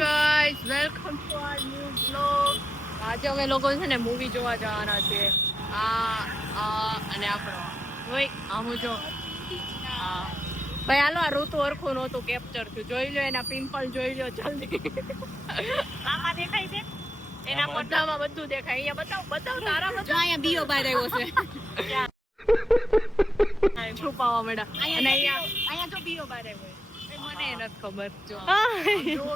Guys welcome to our new blog. આજે અમે લોકો છે ને મૂવી જોવા જવાના છે. અને આપણો હું જો ભાઈ હાલો આ ઋતુ હરખું નહોતું કેપ્ચર થયું. જોઈ લો એના પિમ્પલ જોઈ લો જલ્દી. આમાં દેખાય છે એના બધામાં બધું દેખાય. અહીંયા બતાવ તારા બધું અહીંયા બીઓ બહાર આવ્યો છે. છુપાવા મેડા અને અહીંયા જો બીઓ બહાર આવ્યો મને નથી ખબર. જો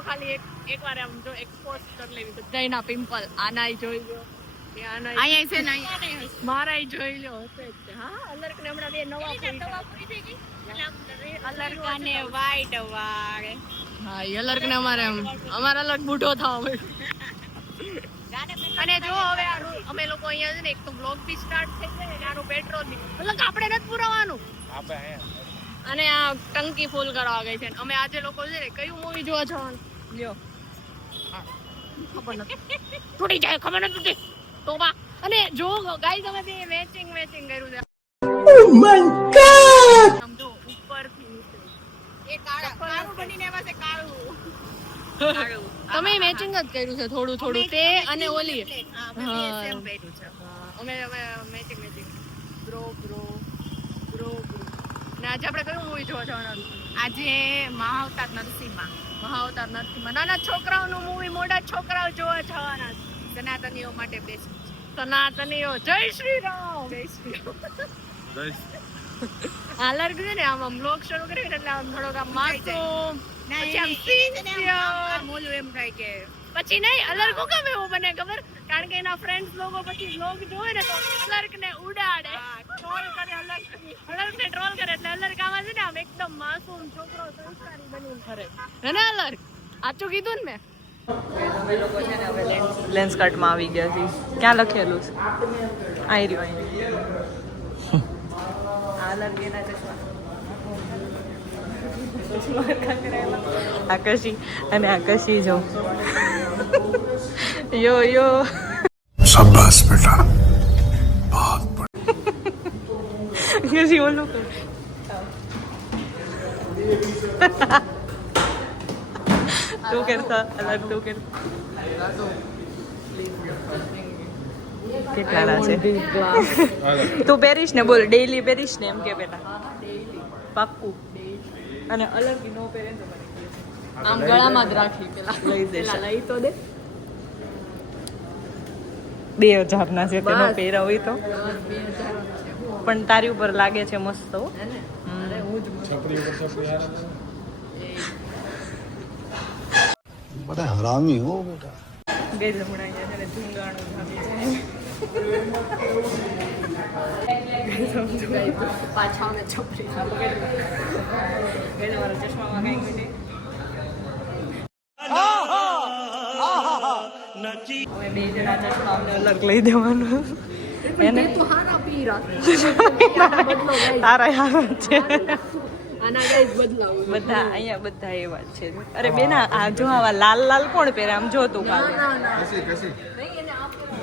ખાલી એક વાર આમ જો એક્સપોઝ કરી લેવી બધાયના પિમ્પલ. આનાય જોઈ લો અહીંયા છે ને મારાય જોઈ લો હશે જ. હા અલર્ક ને હમણાં બે નવા પૂરી થઈ ગઈ. અલર્ક અને વાઈટ વાળ. હા અલર્ક ને અમારે અલર્ક બૂઢો થવા મળ્યો. અને જો હવે અમે લોકો અહીંયા છે ને એક તો બ્લોગ બી સ્ટાર્ટ થઈ જાય ને આનું પેટ્રોલ બી મતલબ આપણે નથી પુરાવાનું અને આ ટંકી ફૂલ કરવા ગઈ છે. અમે આજે લોકો છે ને કયું મૂવી જોવા જવાનું લ્યો ખબર નથી તૂટી જાય ખબર નથી તૂટી તોબા. અને જો ગાઈસ અમે બે મેચિંગ કર્યું છે. ઓ માય ગોડ સમજો ઉપરથી નીચે એ કાળું બનીને એમાં છે કાળું. તમે મેચિંગ જ કર્યું છે થોડું તે અને ઓલી સેમ પહેર્યું છે. અમે મેચિંગ બ્રો ને આજે આપણે કયું મૂવી જોવા જવાના? આજે મહાઅવતાર નરસિંહમાં નાના છોકરાઓનું મૂવી મોટા છોકરાઓ જોવા જવાના છે. સનાતનીઓ માટે બેસ્ટ. સનાતનીઓ જય શ્રી રામ. અલર્ગ છે ને આમ બ્લોગ શરૂ કરી એટલે આમ થોડોક આમ માસૂમ મોલું એમ થાય કે પછી નહીં અલર્ગ હું કેમ એવું બને ખબર? કારણ કે એના ફ્રેન્ડ્સ લોકો પછી બ્લોગ જોવે ને તો અલર્ગ ને ઉડાડે ટ્રોલ કરે. અલર્ગ ને ટ્રોલ કરે એટલે અલર્ગ આમાં છે ને આમ એકદમ માસૂમ છોકરો સંસ્કારી બનીને ફરે. હે ને અલર્ગ? સાચું કીધું ને મેં? અમે લોકો છે ને હવે લેન્સ કટમાં આવી ગયા છીએ. ક્યાં લખેલું છે? આઈ રહ્યું અલર્ગ એના ચશ્મા આકાશી અને આકાશી જો યો શાબાશ બેટા બહુત બઢિયા. ઓલું તું કરતા અલગ તું કરતા કેટલા છે તું પહેરીશ ને? બોલ ડેઈલી પહેરીશ ને એમ કે બેટા પાક્કું. અને અલગ નો પહેરે તો આમ ગળામાં જ રાખી પેલા લઈ દેશે. લઈ તો દે 2000 ના છે તેનો પહેરા હોય તો પણ તારી ઉપર લાગે છે મસ્ત. बड़ा हरामी हो बेटा. ગઈ જમણા અહીંયા છે ને ધૂંગાણું ધામી છે. પાછા ને છપરી મારા ચશ્મામાં કઈ ગઈ હવે બે જણા ચશ્મા અમને અલગ લઈ દેવાનું. એને તો હારા પીરા તારા હારા છે. આના ગાઈસ બદલાવું બધા અહીંયા બધા એવા જ છે. અરે બેના આ જો આવા લાલ કોણ પહેરે? આમ જો તું કાલે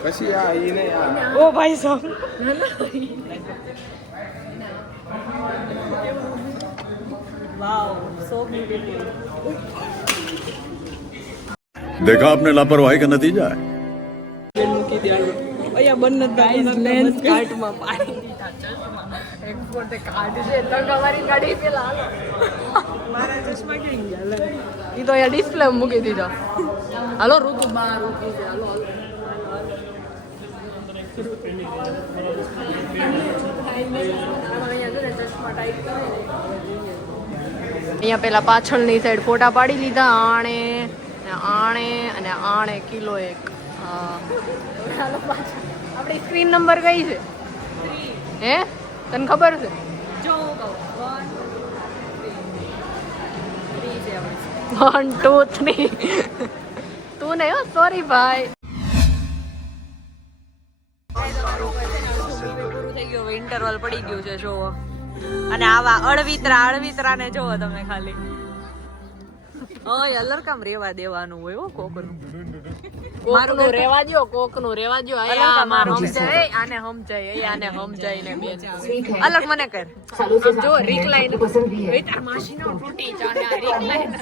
કસી આ ઈને ઓ ભાઈ સાહેબ વાવ સો બ્યુટીફુલ. देखा आपने लापरवाही का नतीजा है. મૂકી દેવાનું અહીંયા બંને ગાઈસ લેન્સ કાર્ટમાં પાડી દીધા ચશ્મા. એક પોતે કાર્ડ છે તંગાવારી ગાડી પેલા હાલો મારા ચશ્મા ક્યાં ગયા? ઈ તો અહીંયા ડિસ્પ્લે મૂકી દીધા. હાલો ઋતુ બહાર ઊભી છે. હાલો અહીંયા પેલા પાછળની સાઈડ ફોટા પાડી લીધા. આણે કિલો એક. હા આપણી સ્ક્રીન નંબર કઈ છે? હે તને ખબર છે? જો 1 2 3 તું નહીં હો સોરી ભાઈ. પૂરું થઈ ગયું ઇન્ટરવલ પડી ગયું છે જોવો. અને આવા અળવિતરા ને જોવો તમે ખાલી. ઓય અલરકામ રેવા દેવાનું હોય હો કોકનું. કોકનું રેવા દ્યો મારો સમજાય આને સમજાય ને બેન અલગ મને કર. જો રિકલાઈન તાર માસીનો તૂટી જાય રિકલાઈન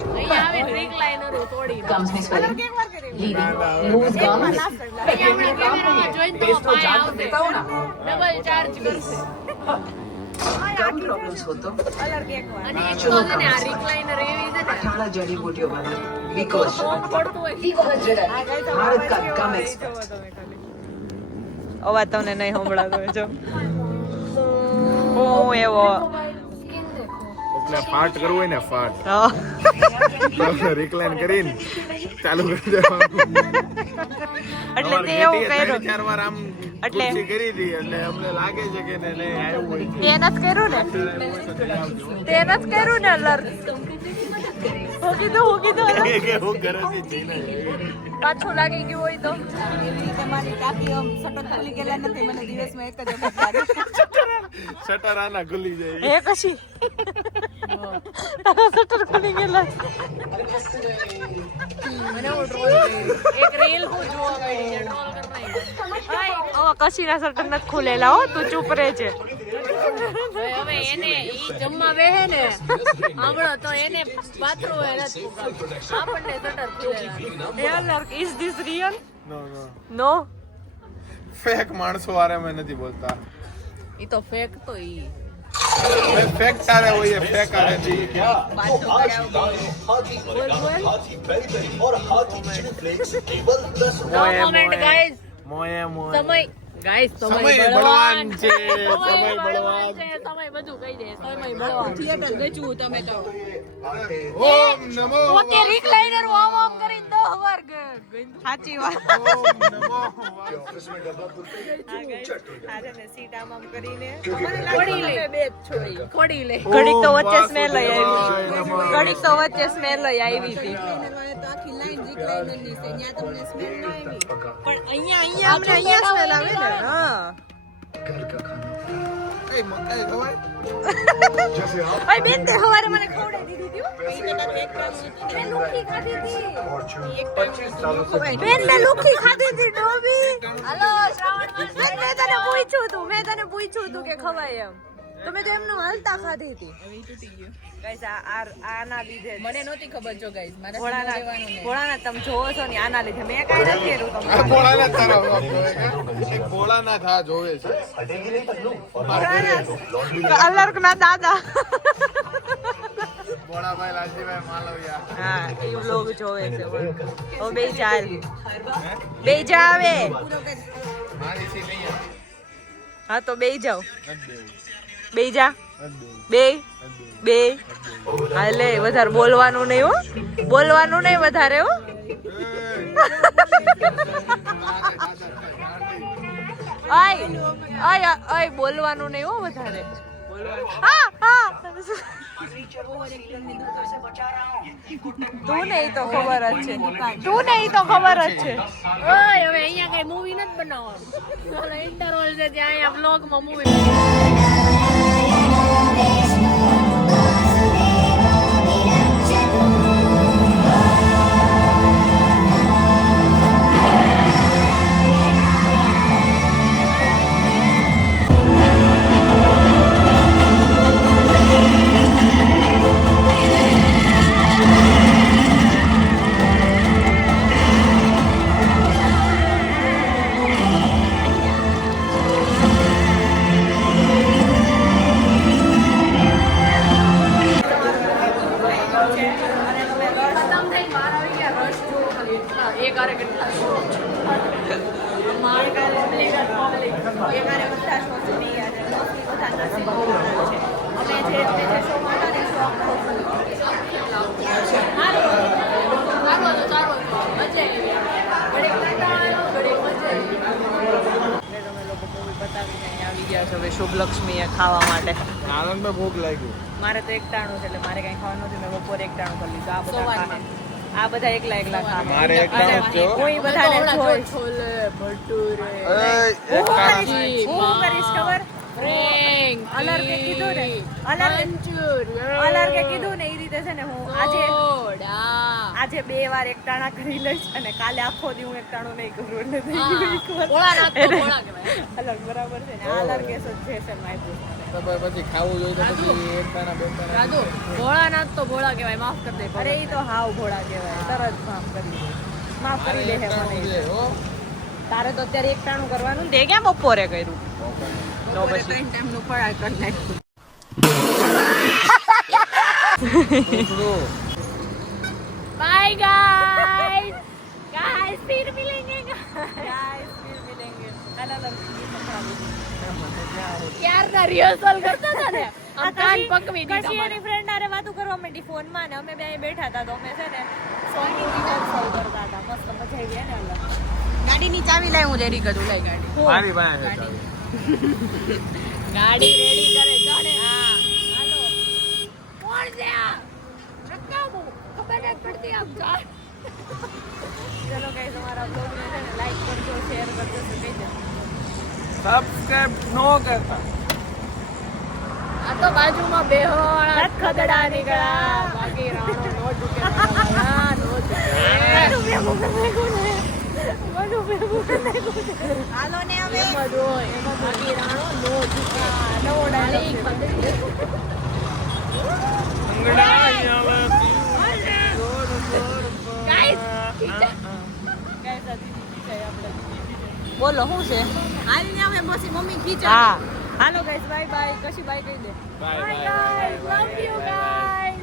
અહીંયા આવે recliner તોડી Comes Miss William. Leading. Moves guns. અહીંયા આપણે કેમેરામાં જોઈને તો પાય આવશે ડબલ ચાર્જ કરશે Ground problems हो तो અને એક તો છે ને આ recliner એવી છે ને 18 जड़ी बूटियों वाला Vicos. ફોન પડતું હોય Vicos जड़ा भारत का कम एक्सपर्ट. અવાજ તમને નહીં સંભળાતો હોય જો હું એવો એટલે ફાટ કરવું હોય ને ફાટ હા. તો રિક્લાઇન કરીને ચાલુ કરી દેવાનું એટલે તે એવું કર્યું ચાર વાર આમ એટલે ખુરશી કરી હતી એટલે અમને લાગે છે કે ને નહીં આવ્યું હોય છે. તે નથી કર્યું ને તે નથી કર્યું ને લર હું કીધું કે હું ઘરેથી જઈને પાછું લાગી ગયું હોય તો તમારી ટાંકી આમ સતત ખુલી ગયેલા નથી મને દિવસમાં એક જ વખત લાગે શટર આના ખુલી જાય હે કશી શટર ખુલી ગયેલા મને હું ટ્રોલ કરી એક રીલ હું જોવા મળી છે ટ્રોલ કરનાઈ ઓ કશીના શટર નથી ખુલેલા હો તું ચૂપ રહેજે હવે એને ઈ જમવા બેહે ને સાંભળો તો એને બાથરૂમ એ નથી પુગાડતું. આપણને શટર ખુલેલા યાર is this real no no no fake માણસો વારે મેં નથી બોલતા ઈ તો ફેક તો ઈ ફેક તારે હોય ફેક આરે થી મોમેન્ટ ગાઈસ મોયે મોય સમય ગાઈસ સમય સમય બળવાન બળવાન છે સમય બળવાન બળવાન છે સમય બધું કહી દે સમય બળવાન થિયેટર વેચવું તમે તો ઓમ નમો પોતે રિક્લાઇનર આમ આમ કરીને 10 વાર સાચી વાત ઓમ નમો આજે ને સીટ આમ આમ કરીને ખોડી લે બે છોડી ખોડી લે ઘડીક તો વચ્ચે સ્મેલ આવી ઘડીક તો વચ્ચે સ્મેલ આવી હતી વાળે તો આખી લાઈન રિક્લાઇનર ની છે ત્યાં તમને સ્મેલ ના આવી પણ અહીંયા અમને અહીંયા સ્મેલ આવે ને હા એ મકાઈ ખવાય ઓય બેન તે હવારે મને ખવડાવી દીધી હતી મેં લુખી ખાધી હતી એક ટાઈમ બેન મેં લુખી ખાધી હતી ડોબી હાલો શ્રાવણ માસ મેં તને પૂછ્યું તું કે ખવાય એમ તમે તો એમનું હાલતા ખાધી હતી ગાઈસ આના લીધે મને નહોતી ખબર જો ગાઈસ મારે ભોળાના તમે જોવો છો ને આના લીધે મેં કાંઈ નથી કર્યું આ તમને ભોળાના તારા બાપ જોવે કે એક ભોળાના થા જોવે છે અલર્ક ના દાદા ભોળાભાઈ લાલજીભાઈ માલવિયા હા એ વ્લોગ જોવે છે ઓ બે ચાલ બે જા આવે મારી થી નહીં હા તો બે જાઓ નથી બે જા બે બે હાલે વધારે બોલવાનું નહીં હો બોલવાનું નહીં વધારે હો આય બોલવાનું નહીં હો વધારે હા હા તું નહીં તો ખબર જ છે તું નહીં તો ખબર જ છે ઓય હવે અહીંયા કઈ મૂવી નથી બનાવવાનું ઇન્ટરવલ છે ત્યાં અહીંયા વ્લોગમાં મૂવી શુભલક્ષ્મી ખાવા માટે આનંદમાં ભૂખ લાગી મારે તો એકટાણું છે એટલે મારે કઈ ખાવાનું નથી મેં બપોરે એકટાણું કરી લીધું આ બધા એકલા ખાવા મારે એકટાણું જ છે હો. કોઈ બધાને જોઈ છોલે ભટુરે એક ટાણા હું કરીશ ખબર Prank. અલર્કે કીધું ને Manchurian. અલર્કે કીધું ને એ રીતે છે ને હું આજે સોડા. આજે 2 વાર એક ટાણા કરી લઈશ અને કાલે આખો દી હું એક ટાણું નહીં કરું એટલે થઈ ગયું એક વાર. ભોળા નાથ તો ભોળા કહેવાય. અલગ બરાબર છે ને આ અલર્કે સજેશન આપ્યું તો પછી ખાવું જોઈએ તો પછી એક દાણા બે દાણા રાજુ ભોળા નાથ તો ભોળા કહેવાય, માફ કરી દે. અરે ઈ તો હાવ ભોળા કહેવાય તરત માફ કરી દે હે મને હો તારે તો અત્યારે એક ટાણું કરવાનું ને તે ક્યાં બપોરે કર્યું બપોરે 3 ટાઈમનું ફરાળ કરી નાખ્યું. Bye guys. Guys, फिर मिलेंगे ગાઈસ ફિર મિલેંગે અલગ यार ना रिहर्सल करता था ने हम कान पकवी दी પછી એની ફ્રેન્ડ આરે વાતો કરવા માંડી ફોનમાં ને અમે બે અહીં બેઠા હતા તો અમે છે ને સોંગ રિહર્સલ કરતા હતા મસ્ત મજા આવી ને અલગ ગાડીની ચાવી લાય હું રેડી કરું લાય ગાડી મારી પાસે છે ચાવી. गाड़ी रेडी करे जाने हां हेलो कौन से रकाबू खबर नहीं पड़ती आप जा ચલો ગાઈસ અમારા બ્લોગ ને છે ને લાઈક કરજો શેર કરજો સબસ્ક્રાઇબ સબસ્ક્રાઇબ નો કરતા આ તો બાજુમાં બેહોણા ખદડા નીકળ્યા બાકી રાણો નો ઝુકે ના નો હાલો ને હવે એમાં જો એમાં બાકી રાણો નો ઝુકે નવો ડાળી ખદડી ગાઈસ બોલો શું છે હાલ ને હવે પછી મમ્મી ખીચડી હા હાલો ગાઈસ બાય બાય કશી બાય કહી દે by guys love you guys